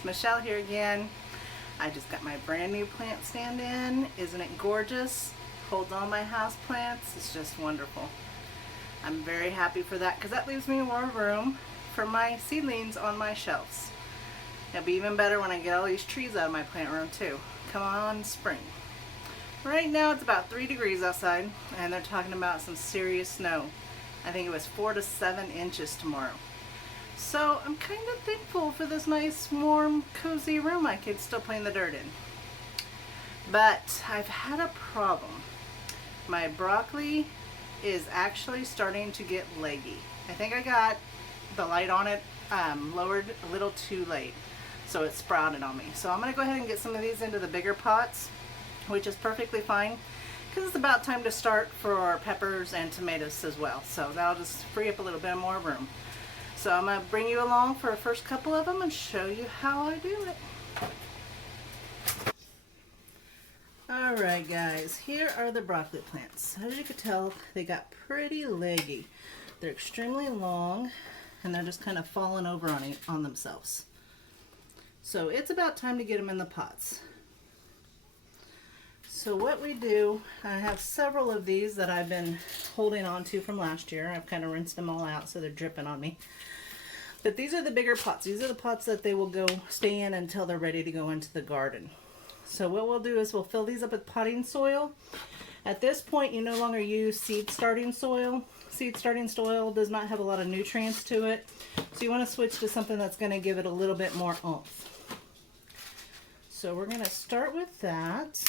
It's Michelle here again. I just got my brand new plant stand in. Isn't it gorgeous? Holds all my house plants. It's just wonderful. I'm very happy for that because that leaves me more room for my seedlings on my shelves. It'll be even better when I get all these trees out of my plant room too. Come on, spring. Right now it's about 3 degrees outside and they're talking about some serious snow. I think it was 4 to 7 inches tomorrow. So I'm kind of thankful for this nice, warm, cozy room I could still play in the dirt in. But I've had a problem. My broccoli is actually starting to get leggy. I think I got the light on it lowered a little too late, so it sprouted on me. So I'm going to go ahead and get some of these into the bigger pots, which is perfectly fine because it's about time to start for peppers and tomatoes as well. So that'll just free up a little bit more room. So I'm going to bring you along for a first couple of them and show you how I do it. Alright guys, here are the broccoli plants. As you can tell, they got pretty leggy. They're extremely long and they're just kind of falling over on themselves. So it's about time to get them in the pots. So what we do, I have several of these that I've been holding on to from last year. I've kind of rinsed them all out so they're dripping on me. But these are the bigger pots. These are the pots that they will go stay in until they're ready to go into the garden. So what we'll do is we'll fill these up with potting soil. At this point, you no longer use seed starting soil. Seed starting soil does not have a lot of nutrients to it. So you want to switch to something that's going to give it a little bit more oomph. So we're going to start with that.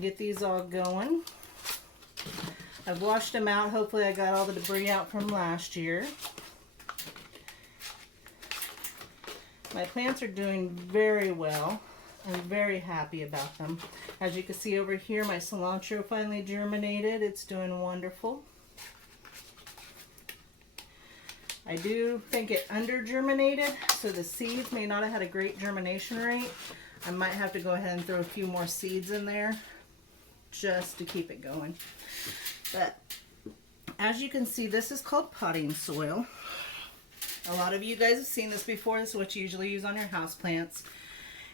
Get these all going. I've washed them out. Hopefully I got all the debris out from last year. My plants are doing very well. I'm very happy about them. As you can see over here, my cilantro finally germinated. It's doing wonderful. I do think it under germinated, so the seeds may not have had a great germination rate. I might have to go ahead and throw a few more seeds in there just to keep it going. But as you can see, this is called potting soil. A lot of you guys have seen this before. This is what you usually use on your houseplants.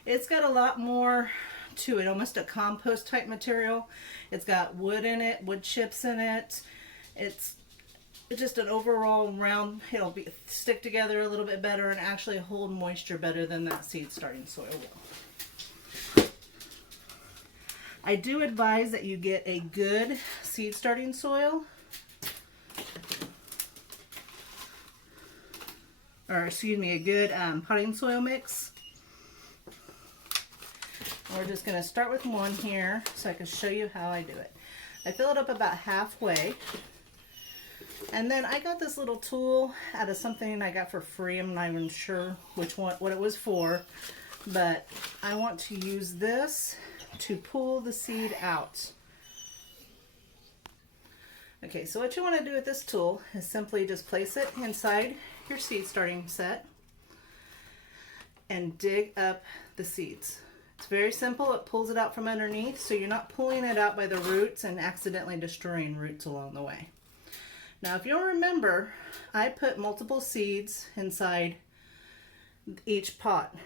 It's got a lot more to it, almost a compost type material. It's got wood in it, wood chips in it. It's just an overall round, it'll stick together a little bit better and actually hold moisture better than that seed starting soil will. I do advise that you get a good seed starting soil, or excuse me, a good potting soil mix. We're just going to start with one here so I can show you how I do it. I fill it up about halfway. And then I got this little tool out of something I got for free. I'm not even sure what it was for. But I want to use this to pull the seed out. Okay, so what you want to do with this tool is simply just place it inside your seed starting set and dig up the seeds. It's very simple. It pulls it out from underneath, so you're not pulling it out by the roots and accidentally destroying roots along the way. Now, if you'll remember, I put multiple seeds inside each pot.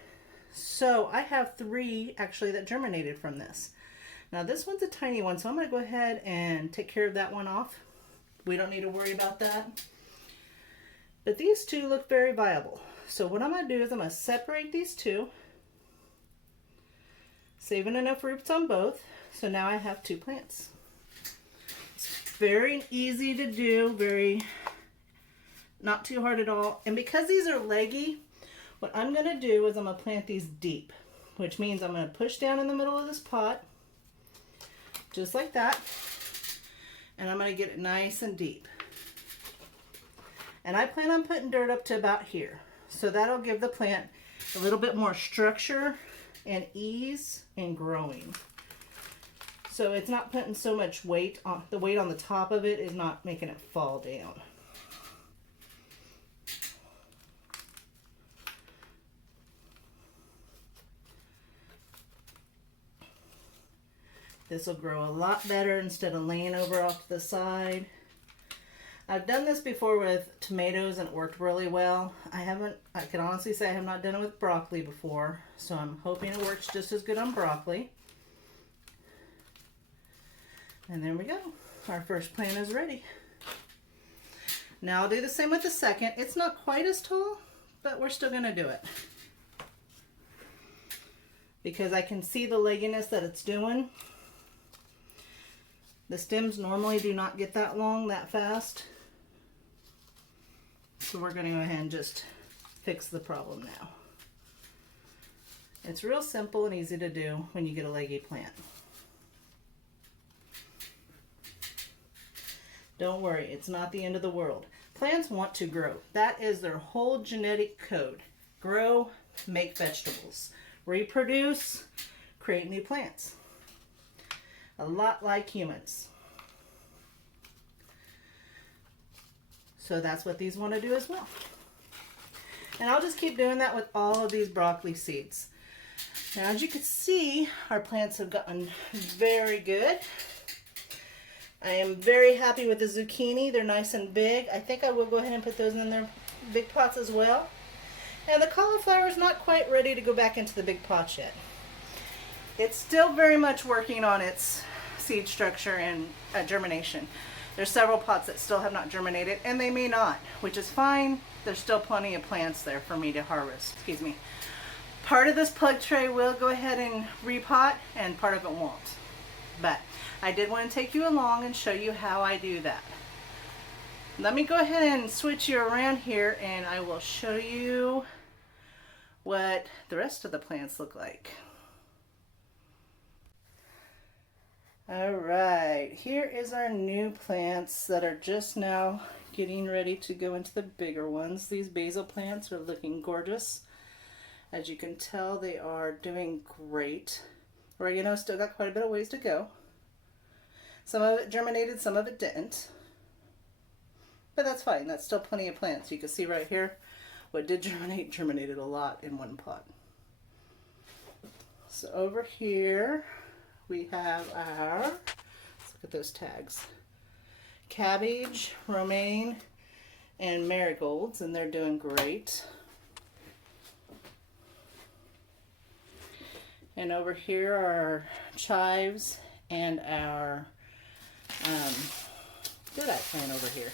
So I have 3 actually that germinated from this. Now this one's a tiny one, so I'm going to go ahead and take care of that one off. We don't need to worry about that. But these 2 look very viable. So what I'm going to do is I'm going to separate these 2. Saving enough roots on both, so now I have 2 plants. It's very easy to do, not too hard at all. And because these are leggy, what I'm going to do is I'm going to plant these deep, which means I'm going to push down in the middle of this pot, just like that, and I'm going to get it nice and deep. And I plan on putting dirt up to about here, so that'll give the plant a little bit more structure and ease in growing. So it's not putting so much weight on the weight on the top of it is not making it fall down. This will grow a lot better instead of laying over off to the side. I've done this before with tomatoes and it worked really well. I can honestly say I have not done it with broccoli before, so I'm hoping it works just as good on broccoli. And there we go. Our first plant is ready. Now I'll do the same with the second. It's not quite as tall, but we're still gonna do it. Because I can see the legginess that it's doing. The stems normally do not get that long that fast. So we're gonna go ahead and just fix the problem now. It's real simple and easy to do when you get a leggy plant. Don't worry, it's not the end of the world. Plants want to grow. That is their whole genetic code. Grow, make vegetables, reproduce, create new plants. A lot like humans. So that's what these want to do as well. And I'll just keep doing that with all of these broccoli seeds. Now, as you can see, our plants have gotten very good. I am very happy with the zucchini. They're nice and big. I think I will go ahead and put those in their big pots as well. And the cauliflower is not quite ready to go back into the big pots yet. It's still very much working on its seed structure and germination. There's several pots that still have not germinated, and they may not, which is fine. There's still plenty of plants there for me to harvest. Excuse me. Part of this plug tray will go ahead and repot, and part of it won't. But I did want to take you along and show you how I do that. Let me go ahead and switch you around here and I will show you what the rest of the plants look like. Alright, here is our new plants that are just now getting ready to go into the bigger ones. These basil plants are looking gorgeous. As you can tell, they are doing great. Oregano still got quite a bit of ways to go. Some of it germinated, some of it didn't. But that's fine, that's still plenty of plants. You can see right here, what did germinate, germinated a lot in one pot. So over here, we have our, let's look at those tags, cabbage, romaine, and marigolds, and they're doing great. And over here are our chives and our goodite plant over here.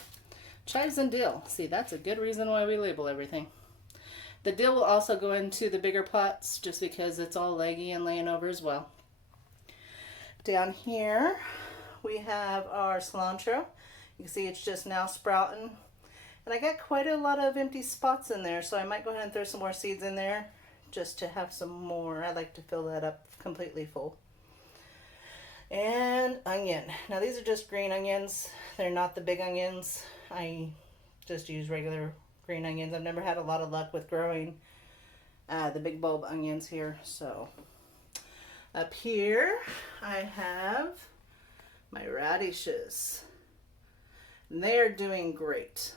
Chives and dill. See, that's a good reason why we label everything. The dill will also go into the bigger pots just because it's all leggy and laying over as well. Down here we have our cilantro. You can see it's just now sprouting. And I got quite a lot of empty spots in there, so I might go ahead and throw some more seeds in there just to have some more. I like to fill that up completely full. And onion. Now these are just green onions. They're not the big onions. I just use regular green onions. I've never had a lot of luck with growing the big bulb onions here. So up here I have my radishes. And they are doing great.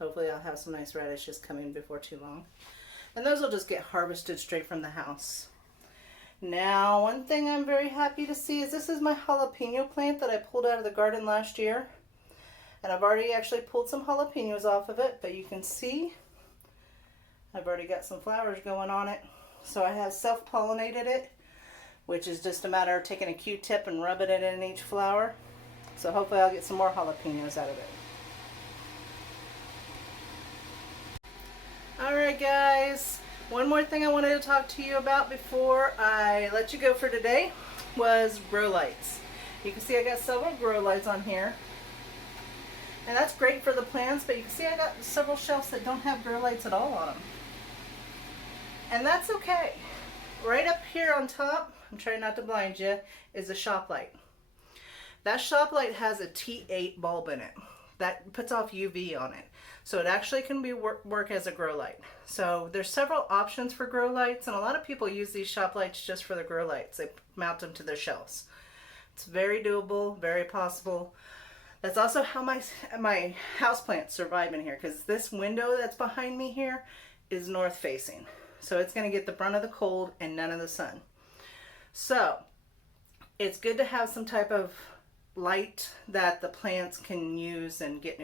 Hopefully I'll have some nice radishes coming before too long. And those will just get harvested straight from the house. Now, one thing I'm very happy to see is this is my jalapeno plant that I pulled out of the garden last year. And I've already actually pulled some jalapenos off of it, but you can see I've already got some flowers going on it. So I have self-pollinated it, which is just a matter of taking a Q-tip and rubbing it in each flower. So hopefully I'll get some more jalapenos out of it. Alright guys, one more thing I wanted to talk to you about before I let you go for today was grow lights. You can see I got several grow lights on here. And that's great for the plants, but you can see I got several shelves that don't have grow lights at all on them. And that's okay. Right up here on top, I'm trying not to blind you, is a shop light. That shop light has a T8 bulb in it that puts off UV on it. So it actually can be work as a grow light. So there's several options for grow lights, and a lot of people use these shop lights just for the grow lights. They mount them to their shelves. It's very doable, very possible. That's also how my houseplants survive in here, because this window that's behind me here is north facing. So it's going to get the brunt of the cold and none of the sun. So it's good to have some type of light that the plants can use and get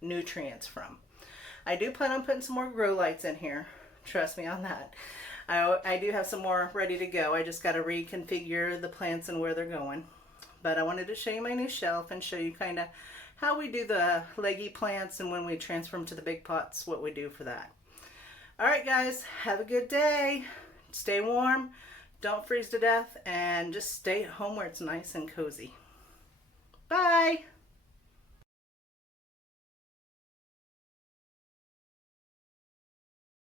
nutrients from. I do plan on putting some more grow lights in here. Trust me on that. I do have some more ready to go. I just got to reconfigure the plants and where they're going. But I wanted to show you my new shelf and show you kind of how we do the leggy plants, and when we transfer them to the big pots, what we do for that. All right, guys, have a good day. Stay warm, don't freeze to death, and just stay at home where it's nice and cozy. Bye.